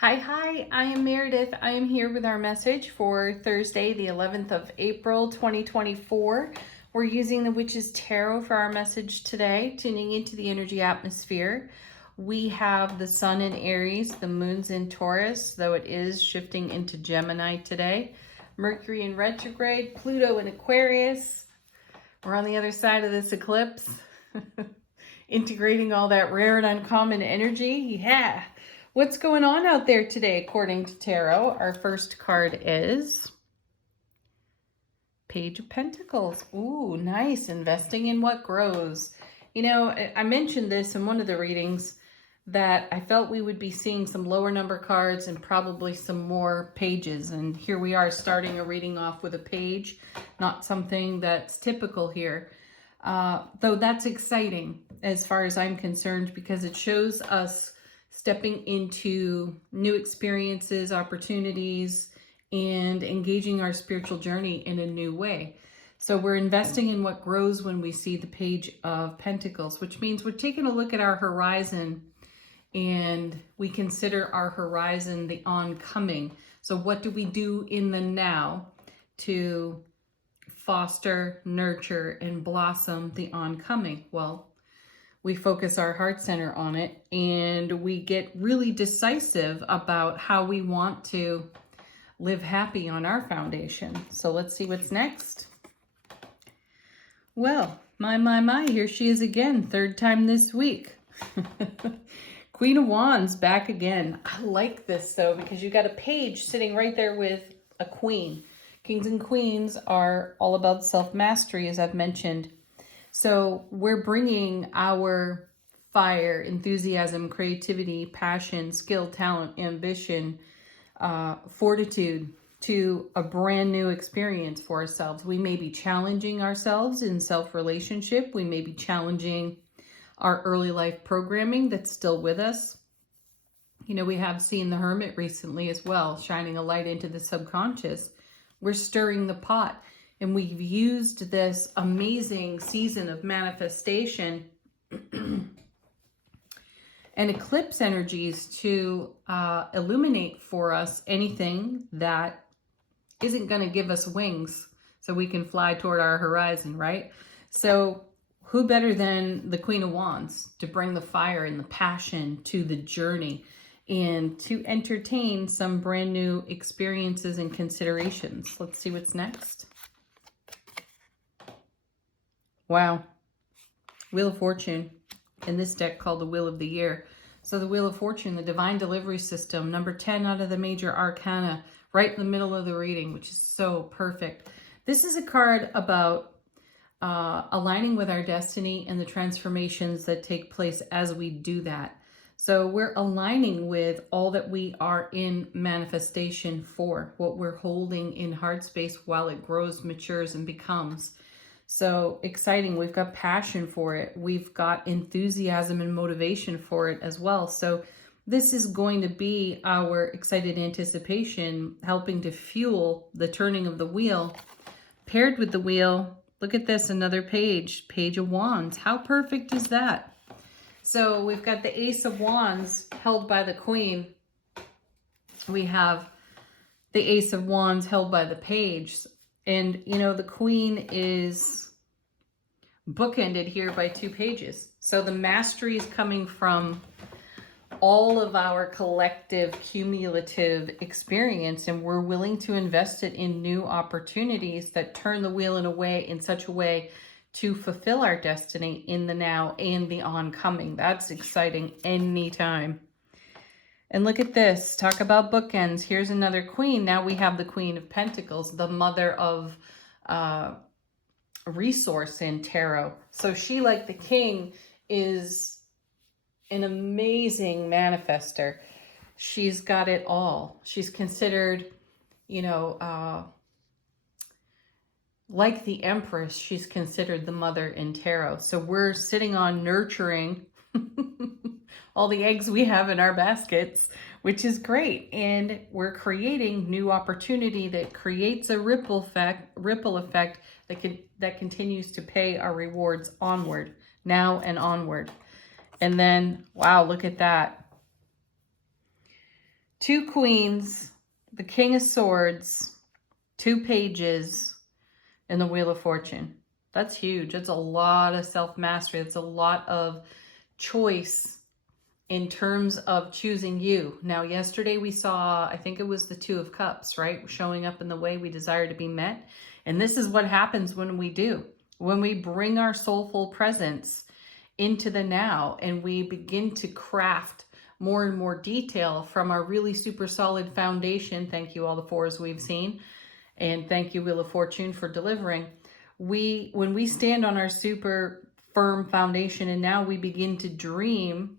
Hi, I am Meredith. I am here with our message for Thursday, the 11th of April, 2024. We're using the Witch's Tarot for our message today, tuning into the energy atmosphere. We have the Sun in Aries, the Moon's in Taurus, though it is shifting into Gemini today. Mercury in retrograde, Pluto in Aquarius. We're on the other side of this eclipse, integrating all that rare and uncommon energy. Yeah. What's going on out there today, according to Tarot? Our first card is Page of Pentacles. Ooh, nice. Investing in what grows. You know, I mentioned this in one of the readings that I felt we would be seeing some lower number cards and probably some more pages. And here we are starting a reading off with a page, not something that's typical here. Though that's exciting as far as I'm concerned, because it shows us stepping into new experiences, opportunities, and engaging our spiritual journey in a new way. So we're investing in what grows when we see the Page of Pentacles, which means we're taking a look at our horizon and we consider our horizon the oncoming. So what do we do in the now to foster, nurture, and blossom the oncoming? Well, we focus our heart center on it and we get really decisive about how we want to live happy on our foundation. So let's see what's next. Well, my, here she is again, third time this week. Queen of Wands back again. I like this though, because you got a page sitting right there with a queen. Kings and queens are all about self-mastery, as I've mentioned. So we're bringing our fire, enthusiasm, creativity, passion, skill, talent, ambition, fortitude to a brand new experience for ourselves. We may be challenging ourselves in self-relationship. We may be challenging our early life programming that's still with us. You know, we have seen the Hermit recently as well, shining a light into the subconscious. We're stirring the pot. And we've used this amazing season of manifestation and eclipse energies to illuminate for us anything that isn't going to give us wings so we can fly toward our horizon, right? So who better than the Queen of Wands to bring the fire and the passion to the journey and to entertain some brand new experiences and considerations. Let's see what's next. Wow. Wheel of Fortune in this deck called the Wheel of the Year. So the Wheel of Fortune, the Divine Delivery System, number 10 out of the major arcana, right in the middle of the reading, which is so perfect. This is a card about aligning with our destiny and the transformations that take place as we do that. So we're aligning with all that we are in manifestation for, what we're holding in heart space while it grows, matures, and becomes. So exciting. We've got passion for it. We've got enthusiasm and motivation for it as well. So this is going to be our excited anticipation, helping to fuel the turning of the wheel. Paired with the wheel, look at this, another page, Page of Wands. How perfect is that? So we've got the Ace of Wands held by the Queen. We have the Ace of Wands held by the Page. And, you know, the Queen is bookended here by two pages. So the mastery is coming from all of our collective cumulative experience, and we're willing to invest it in new opportunities that turn the wheel in such a way to fulfill our destiny in the now and the oncoming. That's exciting anytime. And look at this, talk about bookends. Here's another queen. Now we have the Queen of Pentacles, the mother of resource in tarot. So she, like the king, is an amazing manifester. She's got it all. She's considered, you know, like the Empress, she's considered the mother in tarot. So we're sitting on nurturing all the eggs we have in our baskets, which is great. And we're creating new opportunity that creates a ripple effect that continues to pay our rewards onward, now and onward. And then, wow, look at that. 2 queens, the King of Swords, 2 pages, and the Wheel of Fortune. That's huge. It's a lot of self-mastery. It's a lot of choice in terms of choosing you. Now, yesterday we saw, I think it was the 2 of Cups, right? Showing up in the way we desire to be met. And this is what happens when we do. When we bring our soulful presence into the now and we begin to craft more and more detail from our really super solid foundation. Thank you, all the 4s we've seen. And thank you, Wheel of Fortune, for delivering. When we stand on our super firm foundation and now we begin to dream,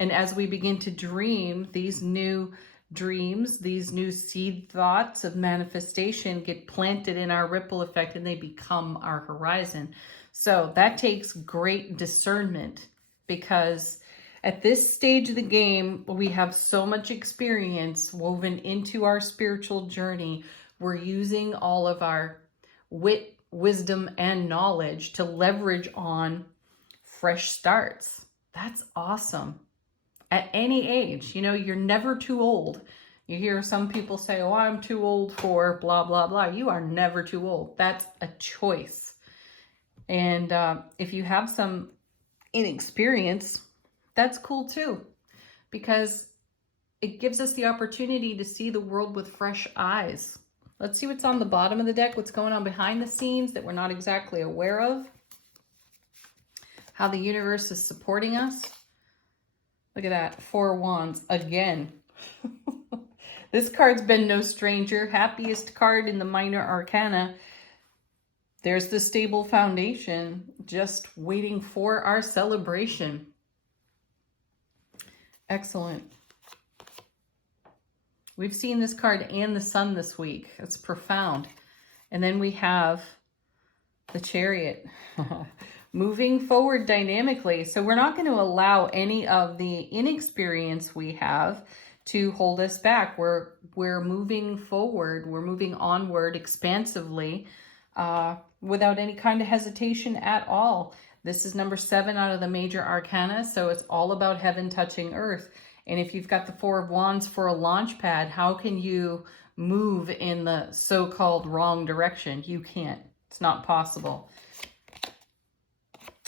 and as we begin to dream, these new dreams, these new seed thoughts of manifestation get planted in our ripple effect and they become our horizon. So that takes great discernment, because at this stage of the game, we have so much experience woven into our spiritual journey. We're using all of our wit, wisdom, and knowledge to leverage on fresh starts. That's awesome. At any age, you know, you're never too old. You hear some people say, oh, I'm too old for blah, blah, blah. You are never too old. That's a choice. And if you have some inexperience, that's cool too, because it gives us the opportunity to see the world with fresh eyes. Let's see what's on the bottom of the deck, what's going on behind the scenes that we're not exactly aware of. How the universe is supporting us. Look at that, 4 of Wands again. This card's been no stranger. Happiest card in the minor arcana. There's the stable foundation, just waiting for our celebration. Excellent. We've seen this card and the Sun this week. It's profound. And then we have the Chariot. Moving forward dynamically. So we're not going to allow any of the inexperience we have to hold us back. We're moving forward. We're moving onward expansively without any kind of hesitation at all. This is number 7 out of the major arcana. So it's all about heaven touching earth. And if you've got the 4 of Wands for a launch pad, how can you move in the so-called wrong direction? You can't. It's not possible.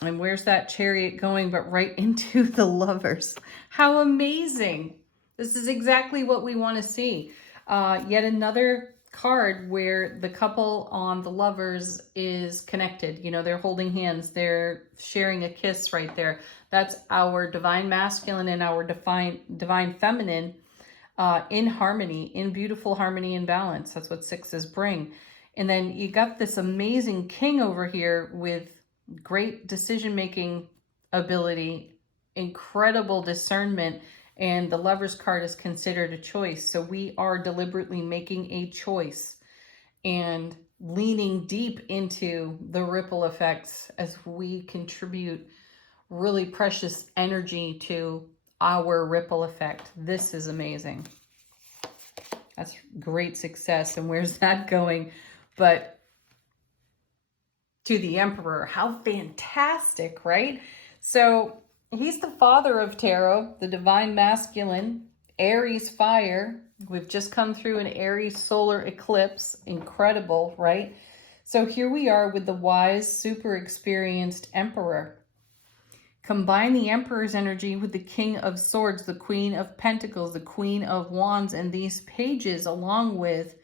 And where's that Chariot going but right into the Lovers? How amazing. This is exactly what we want to see. Yet another card where the couple on the Lovers is connected. You know, they're holding hands. They're sharing a kiss right there. That's our divine masculine and our divine feminine in harmony, in beautiful harmony and balance. That's what 6s bring. And then you got this amazing king over here with great decision-making ability, incredible discernment, and the Lover's card is considered a choice. So we are deliberately making a choice and leaning deep into the ripple effects as we contribute really precious energy to our ripple effect. This is amazing. That's great success. And where's that going? But to the Emperor. How fantastic, right? So he's the father of tarot, the divine masculine, Aries fire. We've just come through an Aries solar eclipse. Incredible, right? So here we are with the wise, super experienced Emperor. Combine the Emperor's energy with the King of Swords, the Queen of Pentacles, the Queen of Wands, and these pages along with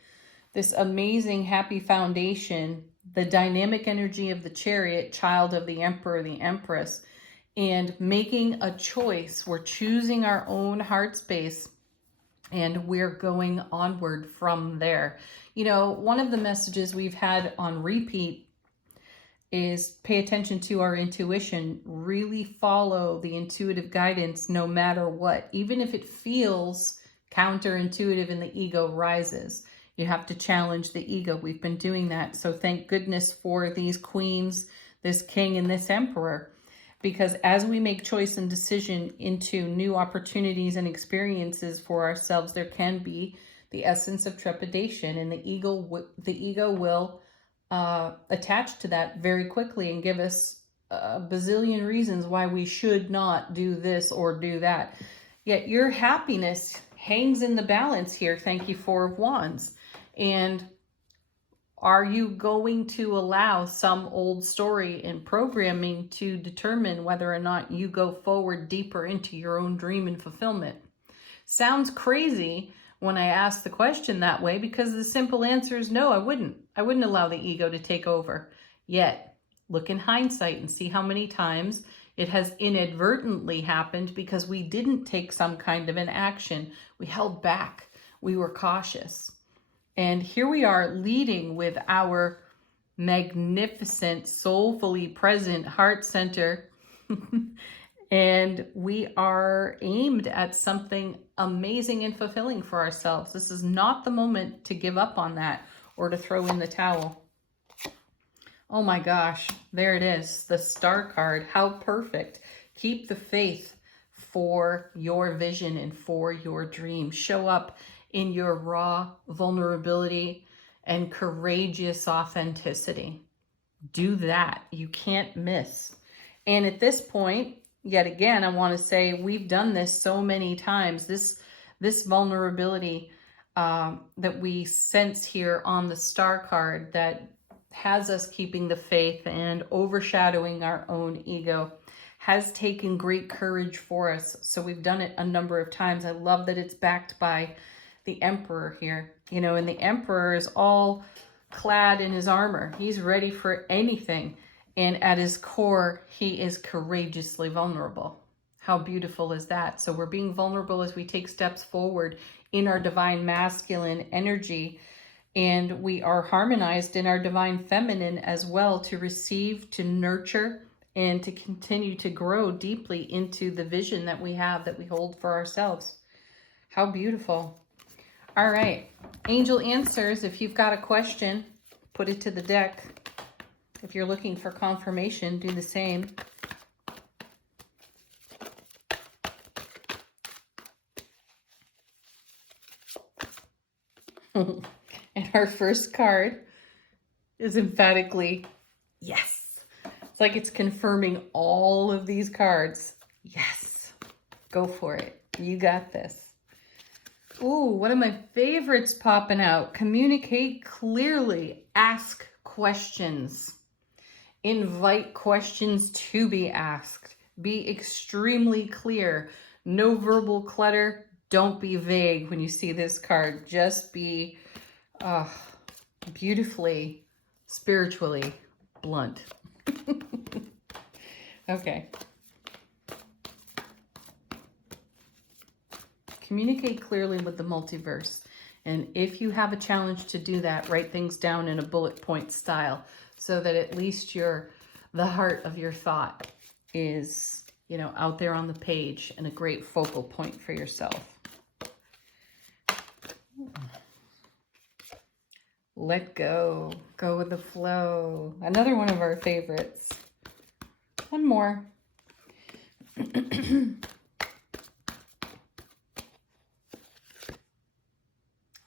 this amazing happy foundation, the dynamic energy of the Chariot, child of the Emperor, the Empress, and making a choice. We're choosing our own heart space and we're going onward from there. You know, one of the messages we've had on repeat is pay attention to our intuition. Really follow the intuitive guidance no matter what. Even if it feels counterintuitive and the ego rises. You have to challenge the ego. We've been doing that. So thank goodness for these queens, this king, and this emperor. Because as we make choice and decision into new opportunities and experiences for ourselves, there can be the essence of trepidation. And the ego will attach to that very quickly and give us a bazillion reasons why we should not do this or do that. Yet your happiness hangs in the balance here. Thank you, Four of Wands. And are you going to allow some old story and programming to determine whether or not you go forward deeper into your own dream and fulfillment? Sounds crazy when I ask the question that way, because the simple answer is no, I wouldn't. I wouldn't allow the ego to take over. Yet, look in hindsight and see how many times it has inadvertently happened because we didn't take some kind of an action. We held back. We were cautious. And here we are leading with our magnificent, soulfully present heart center. And we are aimed at something amazing and fulfilling for ourselves. This is not the moment to give up on that or to throw in the towel. Oh my gosh, there it is, the Star card. How perfect. Keep the faith for your vision and for your dream. Show up in your raw vulnerability and courageous authenticity. Do that. You can't miss. And at this point, yet again, I want to say we've done this so many times. This vulnerability that we sense here on the Star card that has us keeping the faith and overshadowing our own ego has taken great courage for us. So we've done it a number of times. I love that it's backed by the Emperor here, you know, and the Emperor is all clad in his armor. He's ready for anything. And at his core, he is courageously vulnerable. How beautiful is that? So we're being vulnerable as we take steps forward in our divine masculine energy. And we are harmonized in our divine feminine as well to receive, to nurture, and to continue to grow deeply into the vision that we have, that we hold for ourselves. How beautiful. All right, angel answers. If you've got a question, put it to the deck. If you're looking for confirmation, do the same. And our first card is emphatically yes. It's like it's confirming all of these cards. Yes, go for it. You got this. Ooh, one of my favorites popping out. Communicate clearly. Ask questions. Invite questions to be asked. Be extremely clear. No verbal clutter. Don't be vague when you see this card. Just be beautifully, spiritually blunt. Okay. Communicate clearly with the multiverse. And if you have a challenge to do that, write things down in a bullet point style so that at least the heart of your thought is, you know, out there on the page and a great focal point for yourself. Let go. Go with the flow. Another one of our favorites. One more.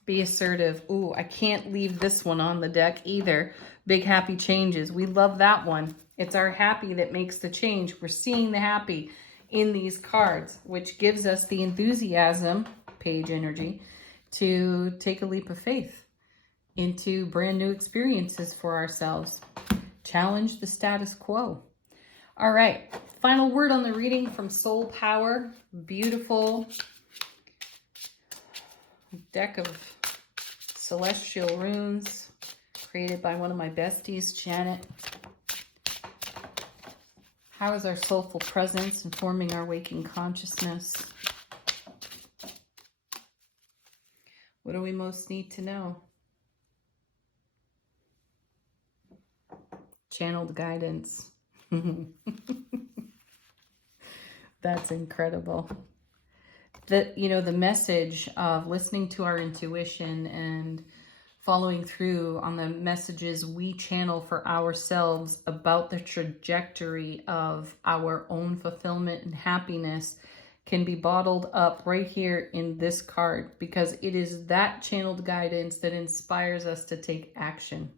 Be assertive. Ooh, I can't leave this one on the deck either. Big happy changes. We love that one. It's our happy that makes the change. We're seeing the happy in these cards, which gives us the enthusiasm, page energy, to take a leap of faith into brand new experiences for ourselves. Challenge the status quo. All right, final word on the reading from Soul Power. Beautiful deck of celestial runes created by one of my besties, Janet. How is our soulful presence informing our waking consciousness? What do we most need to know? Channeled guidance. That's incredible. The message of listening to our intuition and following through on the messages we channel for ourselves about the trajectory of our own fulfillment and happiness can be bottled up right here in this card, because it is that channeled guidance that inspires us to take action.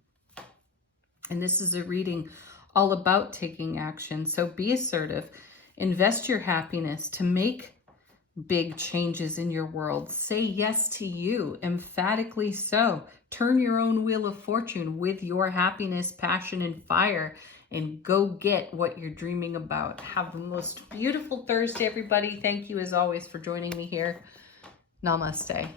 And this is a reading all about taking action. So be assertive, invest your happiness to make big changes in your world. Say yes to you, emphatically so. Turn your own wheel of fortune with your happiness, passion, and fire, and go get what you're dreaming about. Have the most beautiful Thursday, everybody. Thank you, as always, for joining me here. Namaste.